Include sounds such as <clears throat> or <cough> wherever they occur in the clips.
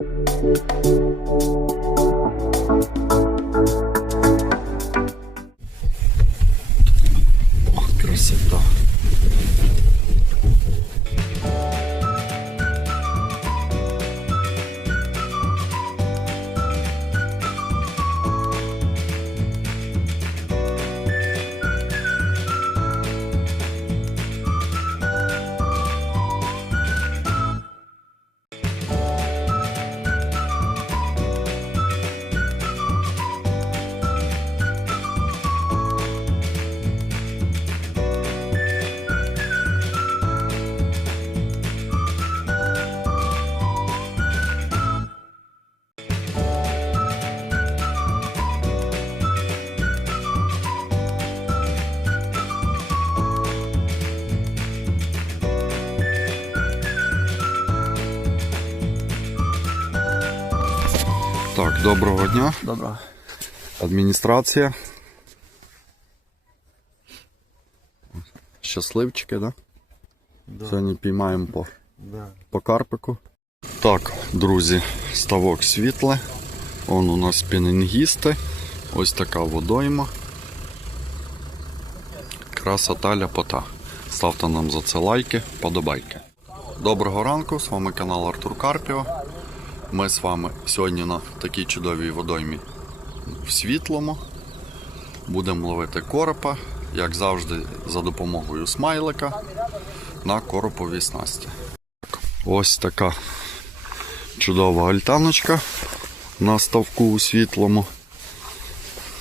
Ох, красота. Так, доброго дня. Добро. Адміністрація. Щасливчики, да? Сьогодні піймаємо по, Да. по карпику. Так, друзі, ставок світле. Он у нас спінингісти. Ось така водойма. Красота ляпота. Ставте нам за це лайки, подобайки. Доброго ранку, з вами канал Артур Карпіо. Ми з вами сьогодні на такій чудовій водоймі в світлому. Будемо ловити коропа, як завжди, за допомогою смайлика на короповій снасті. Ось така чудова альтаночка на ставку у світлому.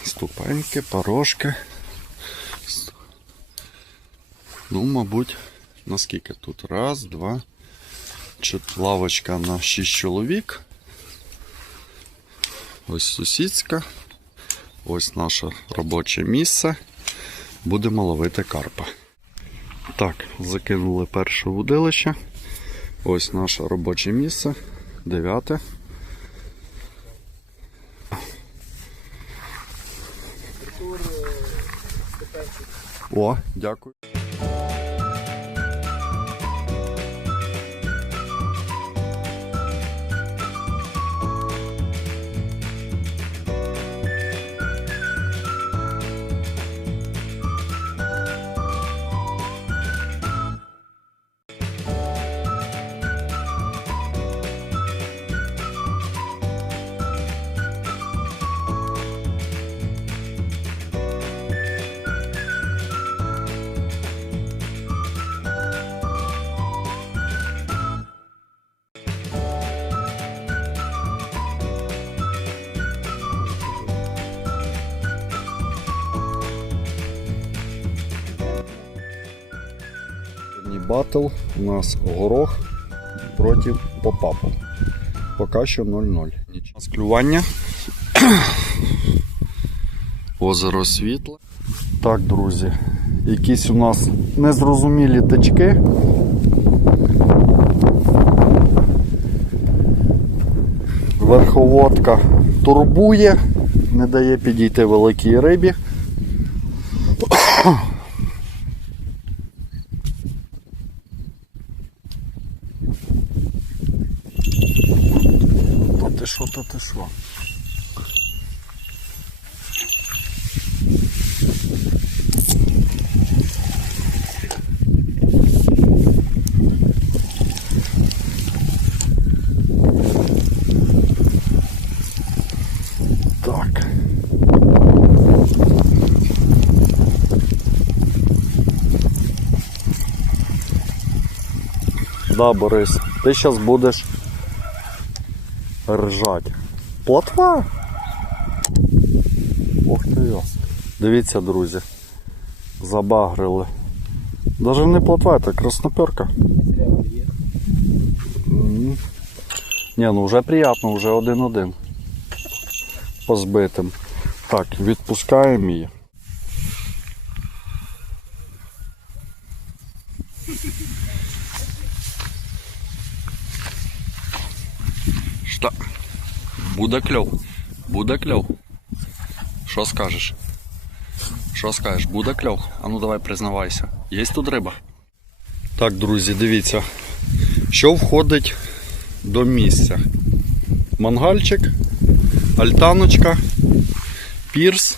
Ступеньки, порожки. Ну, мабуть, наскільки тут? Раз, два, лавочка на 6 чоловік. Ось сусідська. Ось наше робоче місце. Будемо ловити карпа. Так, закинули перше вудилище. Ось наше робоче місце. Дев'яте. О, дякую. Батл у нас горох проти попапу. Поки що 0-0. Склювання. <clears throat> Озеро світле. Так, друзі. Якісь у нас незрозумілі тачки. Верховодка турбує, не дає підійти великій рибі. Що, та ти що? Да, Борис, ти зараз будеш ржать. Плотва? Ох ти йо. Дивіться, друзі. Забагрили. Даже не плотва, це красноперка. Ні, ну вже приємно, вже один-один. По збитим. Так, відпускаємо її. Що? Буде кльов. Буде кльов. Що скажеш? Що скажеш? Буде кльов? А ну давай признавайся. Є тут риба? Так, друзі, дивіться. Що входить до місця? мангальчик, альтаночка, пірс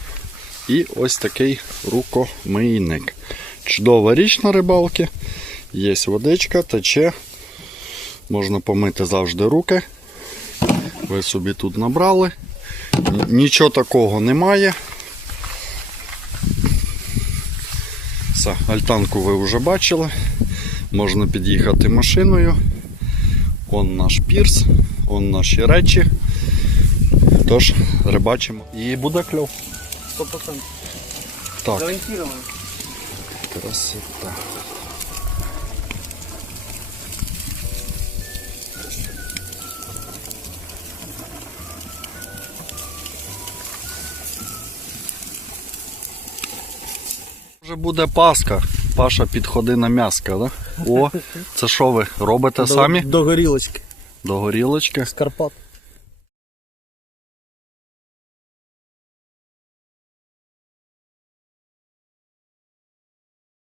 і ось такий рукомийник. Чудова річ на рибалки. Є водичка, тече. Можна помити завжди руки. Ви собі тут набрали. Нічого такого немає. Все, альтанку ви вже бачили. Можна під'їхати машиною. Он наш пірс, он наші речі. Тож, рибачимо. І буде кльов. 100%. Так, Гарантировано. красота. Вже буде Пасха. Паша, підходи на м'яско, да? О, це що ви робите самі? До горілочки. До горілочки. З Карпат.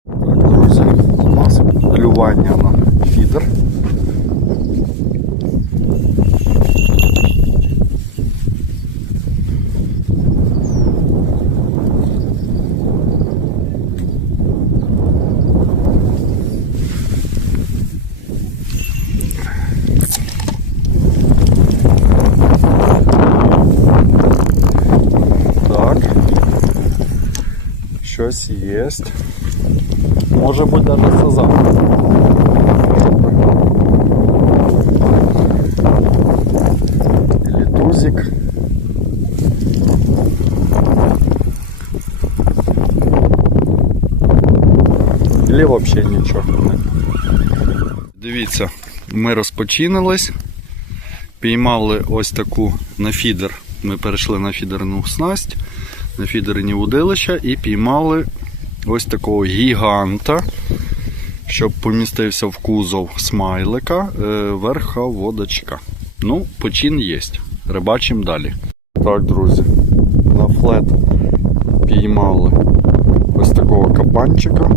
Друзі, у нас полювання на фідер. Так. Щось є. Може бути навіть сазан. Или тузик. Или взагалі нічого. Дивіться, ми розпочинились. Піймали ось таку на фідер. Ми перейшли на фідерну снасть, на фідерні удилища і піймали ось такого гіганта, щоб помістився в кузов смайлика е, верховодочка. Ну, почин є. Рибачимо далі. Так, друзі, на флет піймали ось такого кабанчика.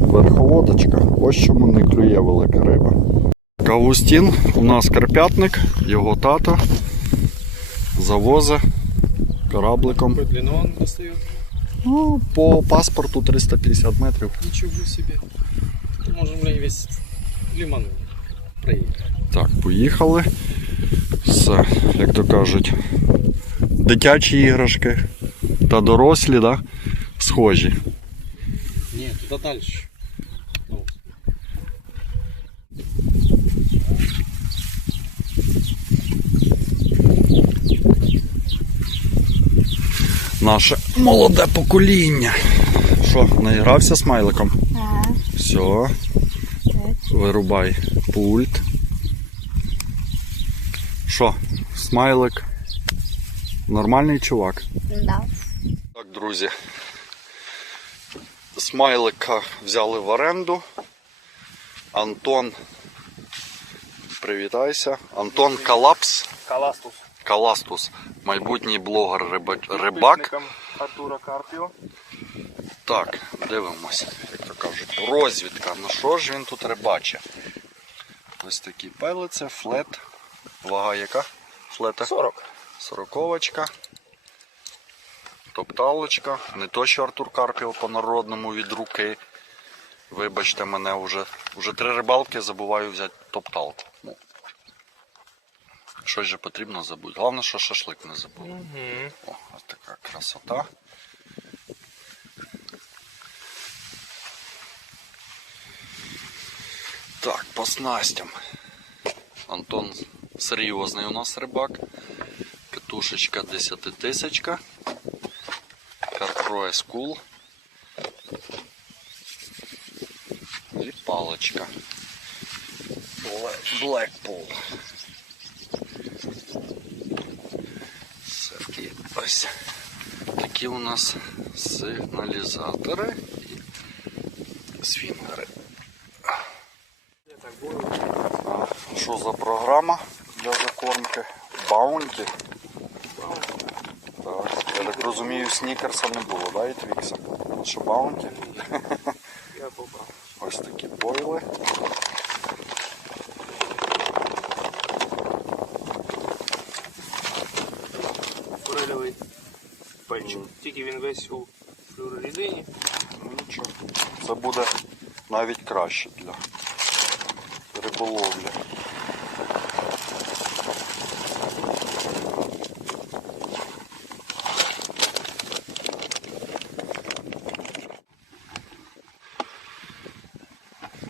Верховодочка. Ось чому не клює велика риба. Кавустін, у нас карпятник, його тато завозить корабликом. Длину он достает? Ну, по паспорту 350 метрів. Ничего себе. Можем ли весь лимон проехать. Так, поїхали. Все, як то кажуть, дитячі іграшки та дорослі, да? схожі. Нет, туда дальше. Наше молоде покоління. Що, наігрався смайликом? Ага. Все. Вирубай пульт. Що, смайлик? Нормальний чувак. Да. Так, друзі. Смайлика взяли в оренду. Антон. Привітайся. Антон Калапс. Каластус. Каластус. Майбутній блогер рибак. Артура Карпіо. Так, дивимося, як то кажуть. Розвідка. Ну що ж він тут рибачить? Ось такі пелиці, флет. Вага яка? Флета? 40. Сороковочка. Топталочка. Не то, що Артур Карпів по народному від руки. Вибачте мене, вже, вже три рибалки забуваю взяти топталку. Щось же потрібно забути. Головне, що шашлик не забув. Угу. О, ось така красота. Так, по снастям. Антон серйозний у нас рибак. Катушечка 10 тисячка. Карпро Скул. І паличка. Blackpool. Ось такі у нас сигналізатори і свінгери. Що за програма для закормки? Баунті. Так, я так розумію, снікерса не було, да, і твікса? Що баунті? Ось такі бойли. Тільки він весь у флюоролідині. Ну нічого. Це буде навіть краще для риболовлі.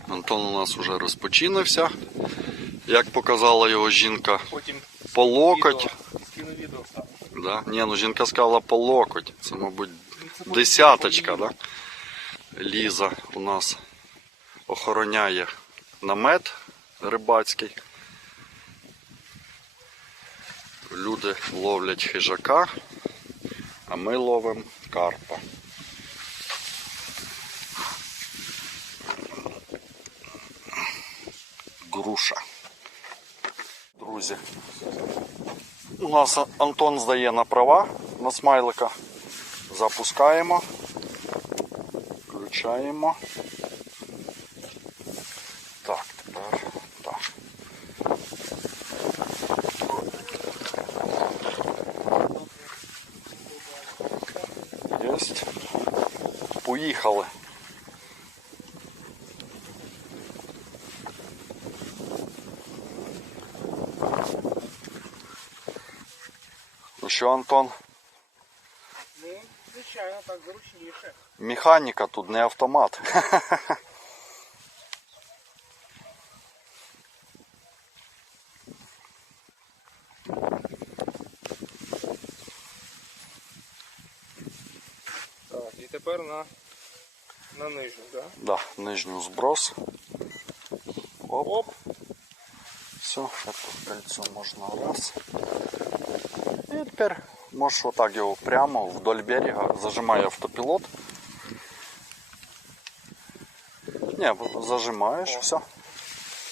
Антон у нас вже розпочинився. Як показала його жінка, Потім по локоть. Ні, ну жінка сказала по локоть. Це, мабуть, десяточка, да? Ліза у нас охороняє намет рибацький. Люди ловлять хижака, а ми ловимо карпа. Груша. Друзі, у нас Антон здає на права на смайлика. Запускаємо. Включаємо. Так, тепер так. Єсть. Поїхали. що, Антон? Ну, звичайно, так зручніше. Механіка тут не автомат. Так, і тепер на, на нижню, так? Да, нижню зброс. Оп. Оп. Все, это кольцо можна раз. І тепер можеш отак його прямо вдоль берега, зажимає автопілот. Не, зажимаєш, все.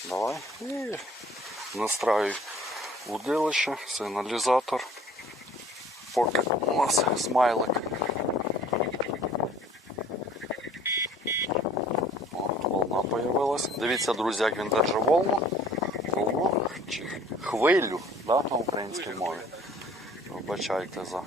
Давай. І настраюй удилище, сигналізатор. Поки у нас смайлик. О, волна появилась. Дивіться, друзі, як він держить волну. Волну чи хвилю, да, на українській мові. Вибачайте за.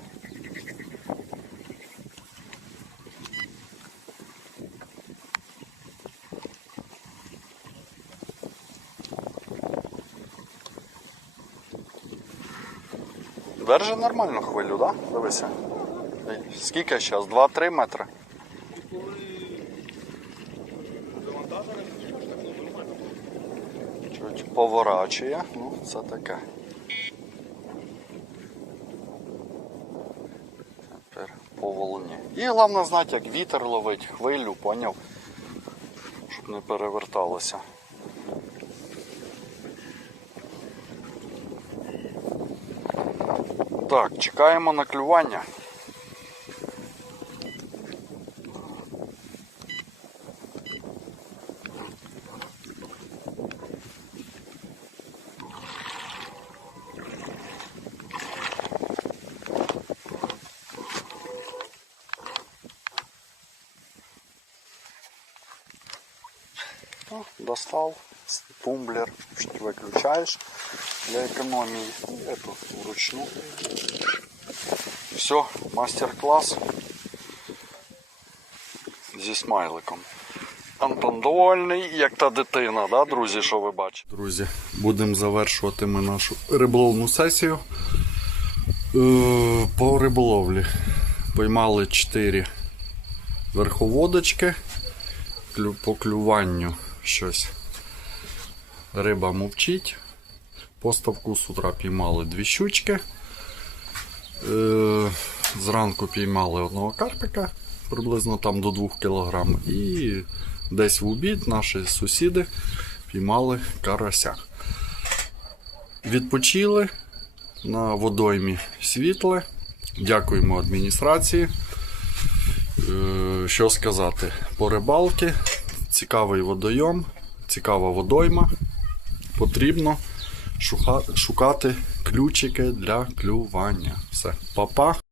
Держи нормально хвилю, да? Дивися. Скільки зараз? 2-3 метри? Чуть поворачує, ну це таке. Тепер по волні. І головне знати, як вітер ловить, хвилю, поняв, щоб не переверталося. Так, чекаємо на клювання. достал тумблер, что выключаешь для экономии. И эту вручную. Все, мастер-класс зі смайликом. Антон довольний, як та дитина, да, друзі, що ви бачите? Друзі, будемо завершувати ми нашу риболовну сесію. Е, По риболовлі поймали 4 верховодочки. Клю- По клюванню щось. Риба мовчить. Поставку з утра піймали дві щучки. Е, Зранку піймали одного карпика, приблизно там до 2 кг. І десь в обід наші сусіди піймали карася. Відпочили на водоймі світле. Дякуємо адміністрації. Е, Що сказати? По рибалки, цікавий водойом, цікава водойма. Потрібно шукати ключики для клювання. Все, па-па.